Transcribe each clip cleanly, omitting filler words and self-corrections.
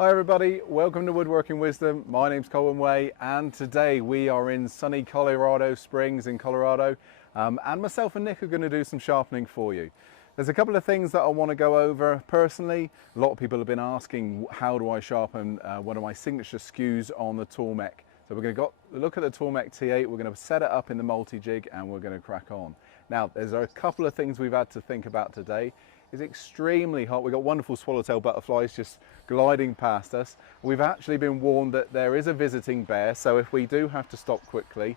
Hi everybody, welcome to Woodworking Wisdom. My name's Colwin and today we are in sunny Colorado Springs in Colorado, and myself and Nick are going to do some sharpening for you. There's a couple of things that I want to go over personally. A lot of people have been asking how do I sharpen one of my signature SKEWs on the Tormek. So we're going to look at the Tormek T8, we're going to set it up in the multi-jig and we're going to crack on. Now there's a couple of things we've had to think about today. It's extremely hot. We've got wonderful swallowtail butterflies just gliding past us. We've actually been warned that there is a visiting bear, so if we do have to stop quickly,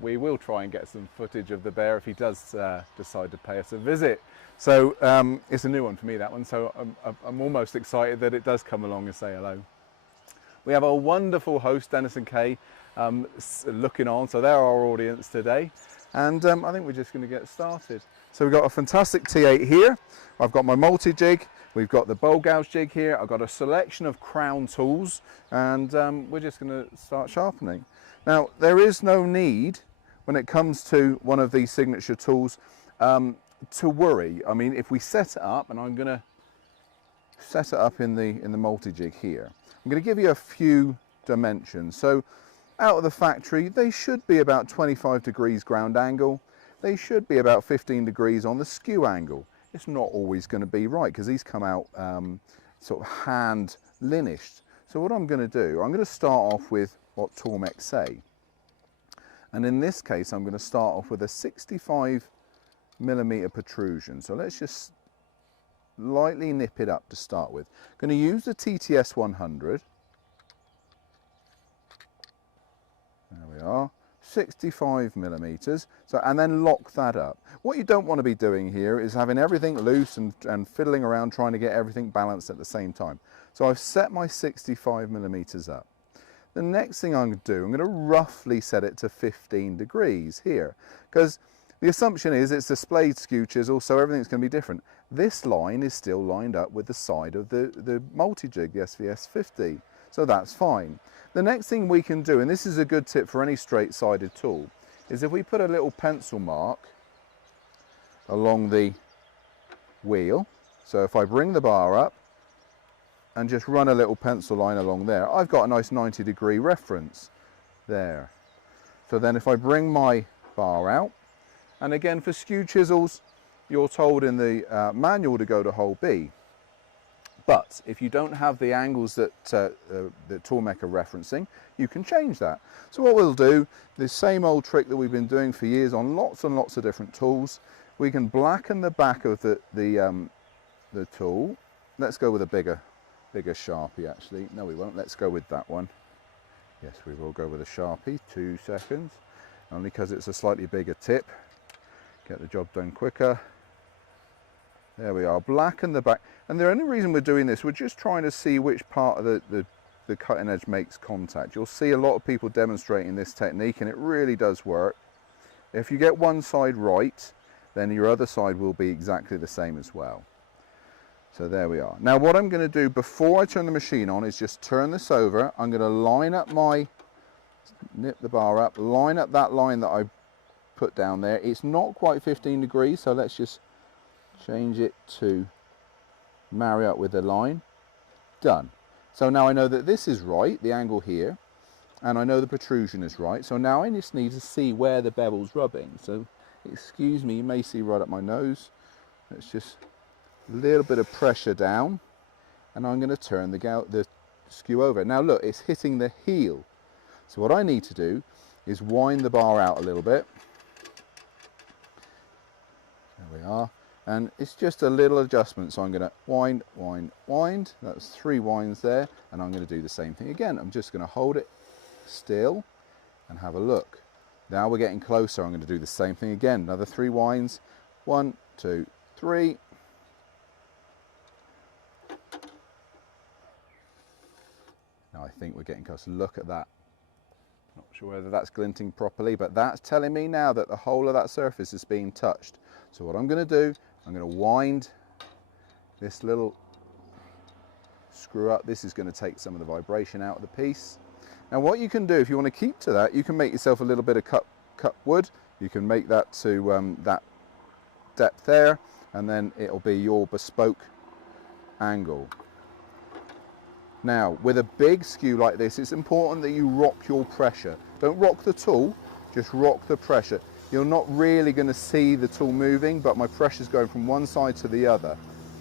we will try and get some footage of the bear if he does decide to pay us a visit. So it's a new one for me, that one, so I'm almost excited that it does come along and say hello. We have a wonderful host, Dennis and Kay, looking on, so they're our audience today. And I think we're just going to get started. So we've got a fantastic T8 here. I've got my multi-jig, we've got the bowl gouge jig here, I've got a selection of crown tools, and we're just going to start sharpening. Now there is no need when it comes to one of these signature tools to worry. I mean, if we set it up, and I'm going to set it up in the multi-jig here, I'm going to give you a few dimensions. So out of the factory they should be about 25 degrees ground angle. They should be about 15 degrees on the SKEW angle. It's not always going to be right because these come out sort of hand linished. So what I'm going to do, I'm going to start off with what Tormek say. And in this case, I'm going to start off with a 65mm protrusion. So let's just lightly nip it up to start with. I'm going to use the TTS 100. There we are. 65mm, so, and then lock that up. What you don't want to be doing here is having everything loose and fiddling around trying to get everything balanced at the same time. So I've set my 65mm up. The next thing I'm going to do, I'm going to roughly set it to 15 degrees here, because the assumption is it's displayed SKEW chisel, so everything's going to be different. This line is still lined up with the side of the multi-jig, the SVS 50, so that's fine. The next thing we can do, and this is a good tip for any straight-sided tool, is if we put a little pencil mark along the wheel. So if I bring the bar up and just run a little pencil line along there, I've got a nice 90-degree reference there. So then if I bring my bar out, and again for SKEW chisels, you're told in the manual to go to hole B. But if you don't have the angles that Tormek are referencing, you can change that. So what we'll do, the same old trick that we've been doing for years on lots and lots of different tools, we can blacken the back of the tool. Let's go with a bigger Sharpie actually. No, we won't. Let's go with that one. Yes, we will go with a Sharpie. 2 seconds. Only because it's a slightly bigger tip. Get the job done quicker. There we are, blacken the back. And the only reason we're doing this, we're just trying to see which part of the cutting edge makes contact. You'll see a lot of people demonstrating this technique and it really does work. If you get one side right, then your other side will be exactly the same as well. So there we are. Now what I'm going to do before I turn the machine on is just turn this over. I'm going to line up nip the bar up, line up that line that I put down there. It's not quite 15 degrees, so let's just change it to marry up with the line. Done. So now I know that this is right, the angle here, and I know the protrusion is right. So now I just need to see where the bevel's rubbing. So excuse me, you may see right up my nose. Let's just a little bit of pressure down, and I'm going to turn the SKEW over. Now look, it's hitting the heel. So what I need to do is wind the bar out a little bit. There we are. And it's just a little adjustment, so I'm going to wind, wind, wind. That's 3 winds there, and I'm going to do the same thing again. I'm just going to hold it still and have a look. Now we're getting closer. I'm going to do the same thing again. Another 3 winds. 1, 2, 3. Now I think we're getting close. Look at that. Not sure whether that's glinting properly, but that's telling me now that the whole of that surface is being touched. So what I'm going to do, I'm going to wind this little screw up. This is going to take some of the vibration out of the piece. Now what you can do, if you want to keep to that, you can make yourself a little bit of cut wood. You can make that to that depth there, and then it'll be your bespoke angle. Now, with a big skew like this, it's important that you rock your pressure. Don't rock the tool, just rock the pressure. You're not really going to see the tool moving, but my pressure's going from one side to the other.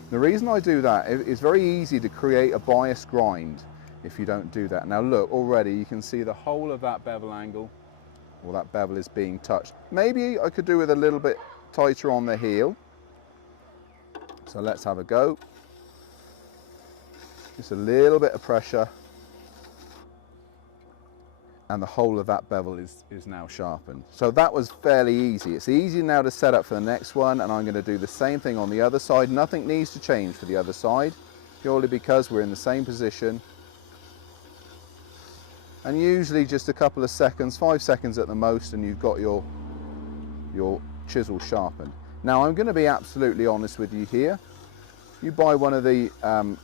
The reason I do that is it's very easy to create a bias grind if you don't do that. Now look, already you can see the whole of that bevel angle, or that bevel is being touched. Maybe I could do with a little bit tighter on the heel. So let's have a go. Just a little bit of pressure, and the whole of that bevel is now sharpened. So that was fairly easy. It's easy now to set up for the next one, and I'm going to do the same thing on the other side. Nothing needs to change for the other side, purely because we're in the same position. And usually just a couple of seconds, 5 seconds at the most, and you've got your chisel sharpened. Now I'm going to be absolutely honest with you here. You buy one of the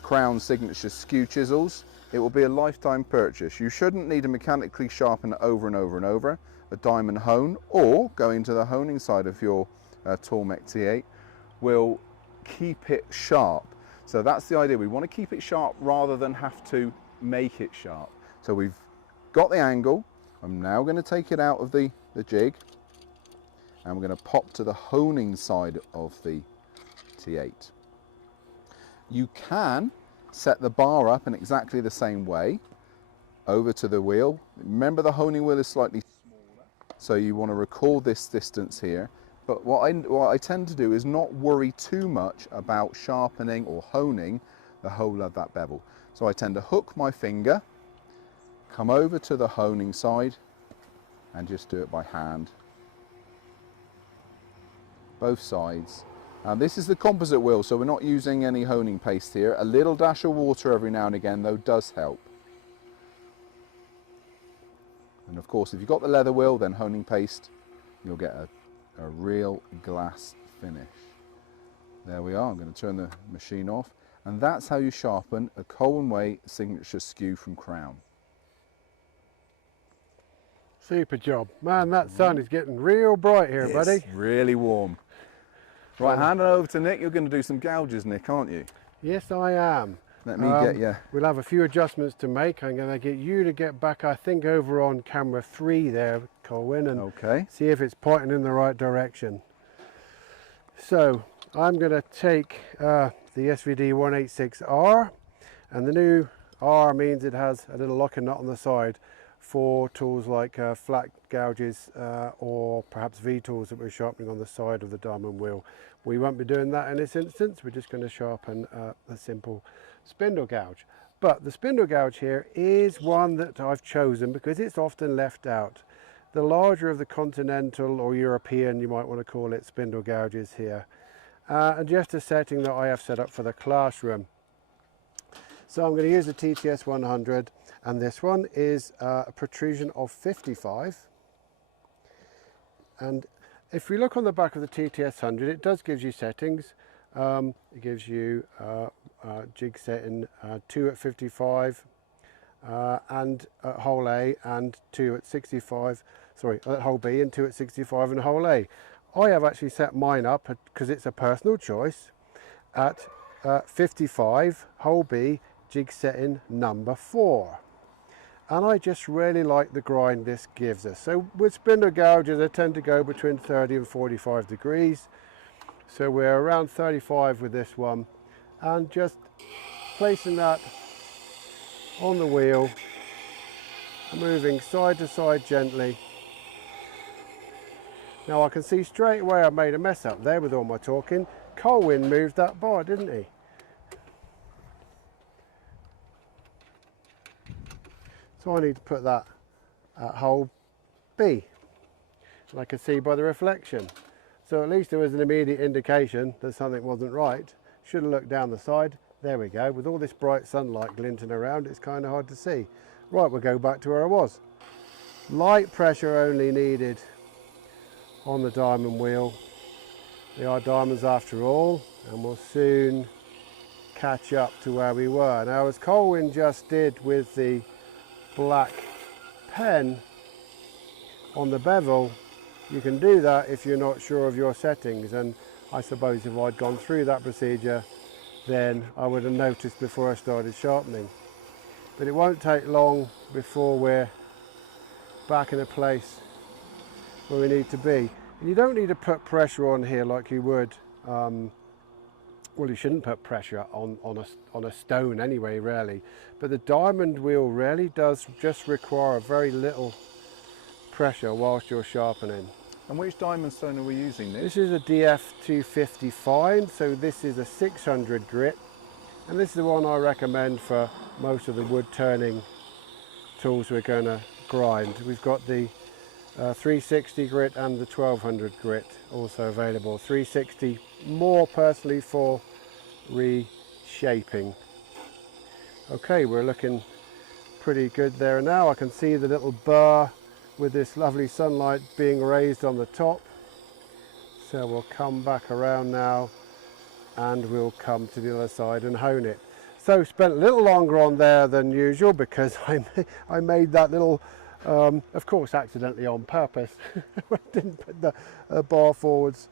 Crown Signature SKEW chisels, it will be a lifetime purchase. You shouldn't need to mechanically sharpen it over and over and over. A diamond hone, or going to the honing side of your Tormek T8, will keep it sharp. So that's the idea. We want to keep it sharp rather than have to make it sharp. So we've got the angle. I'm now going to take it out of the jig, and we're going to pop to the honing side of the T8. You can set the bar up in exactly the same way over to the wheel. Remember, the honing wheel is slightly smaller, so you want to record this distance here. But what I tend to do is not worry too much about sharpening or honing the whole of that bevel. So I tend to hook my finger, come over to the honing side, and just do it by hand. Both sides. This is the composite wheel, so we're not using any honing paste here. A little dash of water every now and again, though, does help. And of course, if you've got the leather wheel, then honing paste, you'll get a real glass finish. There we are. I'm going to turn the machine off. And that's how you sharpen a Colwin Way Signature SKEW from Crown. Super job. Man, that sun is getting real bright here, buddy. It's really warm. Right, hand it over to Nick. You're going to do some gouges, Nick, aren't you? Yes, I am. Let me get you. We'll have a few adjustments to make. I'm going to get you to get back, I think, over on camera 3 there, Colwin, and see if it's pointing in the right direction. So I'm going to take the SVD 186R, and the new R means it has a little locking nut on the side for tools like flat gouges or perhaps V-tools that we're sharpening on the side of the diamond wheel. We won't be doing that in this instance. We're just going to sharpen a simple spindle gouge. But the spindle gouge here is one that I've chosen because it's often left out. The larger of the continental or European, you might want to call it, spindle gouges here. And just a setting that I have set up for the classroom. So I'm going to use the TTS 100, and this one is a protrusion of 55. And if we look on the back of the TTS 100, it does give you settings. It gives you jig setting 2 at 55 and at hole A, and 2 at 65, sorry, at hole B, and 2 at 65 and hole A. I have actually set mine up, because it's a personal choice, at 55, hole B, jig setting number 4. And I just really like the grind this gives us. So with spindle gouges, I tend to go between 30 and 45 degrees. So we're around 35 with this one, and just placing that on the wheel, moving side to side gently. Now I can see straight away I made a mess up there with all my talking. Colwin moved that bar, didn't he? So I need to put that at hole B, and I can see by the reflection. So at least there was an immediate indication that something wasn't right. Should have looked down the side. There we go. With all this bright sunlight glinting around, it's kind of hard to see. Right, we'll go back to where I was. Light pressure only needed on the diamond wheel. They are diamonds after all, and we'll soon catch up to where we were. Now, as Colwin just did with the black pen on the bevel, you can do that if you're not sure of your settings, and I suppose if I'd gone through that procedure, then I would have noticed before I started sharpening. but it won't take long before we're back in a place where we need to be. And you don't need to put pressure on here like you would, well, you shouldn't put pressure on a stone anyway, really, but the diamond wheel really does just require very little pressure whilst you're sharpening. And which diamond stone are we using, Nick? This is a DF250 fine, so this is a 600 grit, and this is the one I recommend for most of the wood turning tools we're going to grind. We've got the 360 grit and the 1200 grit also available. 360 more personally for reshaping. Okay, we're looking pretty good there now. I can see the little burr with this lovely sunlight being raised on the top. So we'll come back around now and we'll come to the other side and hone it. So spent a little longer on there than usual because I made that little, of course accidentally on purpose, I didn't put the bar forwards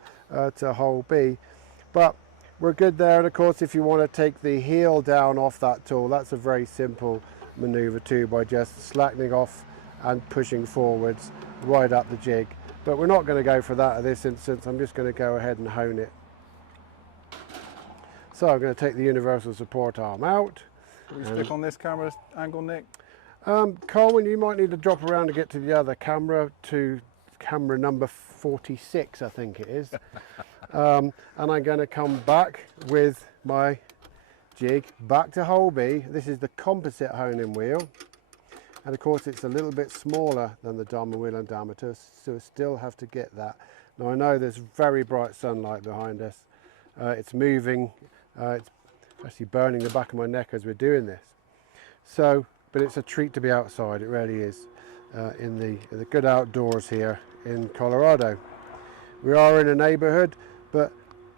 to hole B. But we're good there, and of course if you want to take the heel down off that tool, that's a very simple maneuver too, by just slackening off and pushing forwards right up the jig. But we're not going to go for that in this instance. I'm just going to go ahead and hone it. So I'm going to take the universal support arm out. Can we stick on this camera angle, Nick? Colwin, you might need to drop around to get to the other camera, to camera number 46 I think it is. And I'm going to come back with my jig back to hole B. This is the composite honing wheel, and of course it's a little bit smaller than the diamond wheel in diameter, so I still have to get that. Now I know there's very bright sunlight behind us, it's moving, it's actually burning the back of my neck as we're doing this. So, but it's a treat to be outside, it really is, in the good outdoors here in Colorado. We are in a neighborhood, but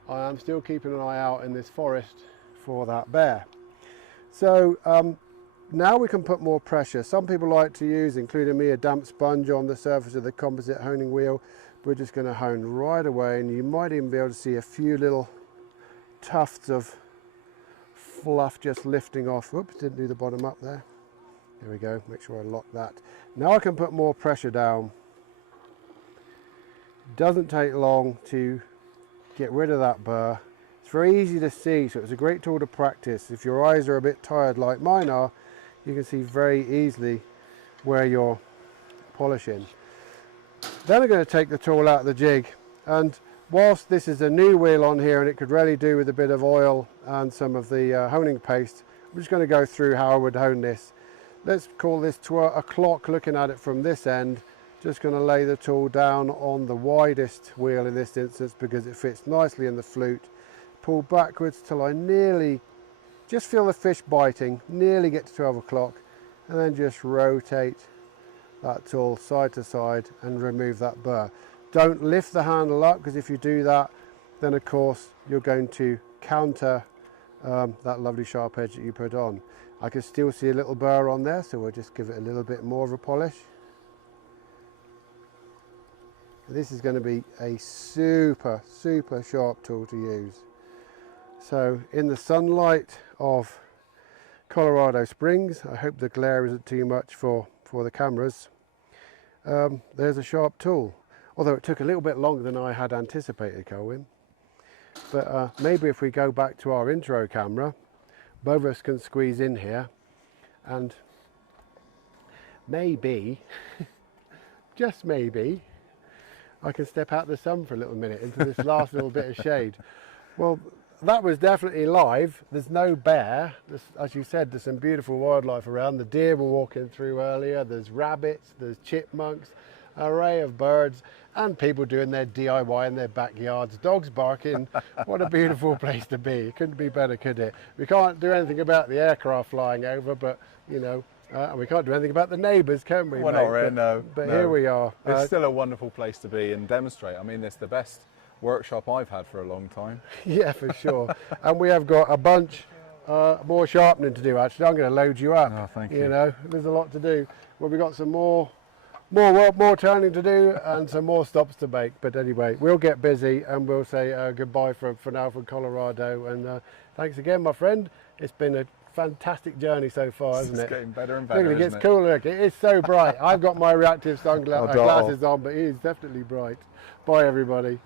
I am still keeping an eye out in this forest for that bear. So now we can put more pressure. Some people like to use, including me, a damp sponge on the surface of the composite honing wheel. We're just going to hone right away, and you might even be able to see a few little tufts of fluff just lifting off. Oops, didn't do the bottom up there. There we go, make sure I lock that. Now I can put more pressure down. Doesn't take long to get rid of that burr. It's very easy to see, so it's a great tool to practice. If your eyes are a bit tired like mine are, you can see very easily where you're polishing. Then I'm going to take the tool out of the jig, and whilst this is a new wheel on here and it could really do with a bit of oil and some of the honing paste, I'm just going to go through how I would hone this. Let's call this a clock, looking at it from this end. Just going to lay the tool down on the widest wheel in this instance because it fits nicely in the flute. Pull backwards till I nearly just feel the fish biting, nearly get to 12 o'clock, and then just rotate that tool side to side and remove that burr. Don't lift the handle up, because if you do that, then of course you're going to counter that lovely sharp edge that you put on. I can still see a little burr on there, so we'll just give it a little bit more of a polish. This is going to be a super sharp tool to use. So in the sunlight of Colorado Springs, I hope the glare isn't too much for the cameras, there's a sharp tool. Although it took a little bit longer than I had anticipated, Colwin. But maybe if we go back to our intro camera, both of us can squeeze in here, and maybe, just maybe, I can step out the sun for a little minute into this last little bit of shade. Well, that was definitely live. There's no bear. As you said, there's some beautiful wildlife around. The deer were walking through earlier. There's rabbits, there's chipmunks, an array of birds, and people doing their DIY in their backyards. Dogs barking. What a beautiful place to be. It couldn't be better, could it? We can't do anything about the aircraft flying over, but, you know, and we can't do anything about the neighbours, can we? Well, not really, no. But here we are. It's still a wonderful place to be and demonstrate. I mean, it's the best workshop I've had for a long time. Yeah, for sure. And we have got a bunch more sharpening to do, actually. I'm going to load you up. Oh, thank you. You know, there's a lot to do. Well, we've got some more more work, more turning to do, and some more stops to make. But anyway, we'll get busy, and we'll say goodbye for now from Colorado. And thanks again, my friend. It's been a fantastic journey so far, isn't it? It's getting better and better. Look, it gets cooler. It is so bright. I've got my reactive sunglasses on, but it is definitely bright. Bye, everybody.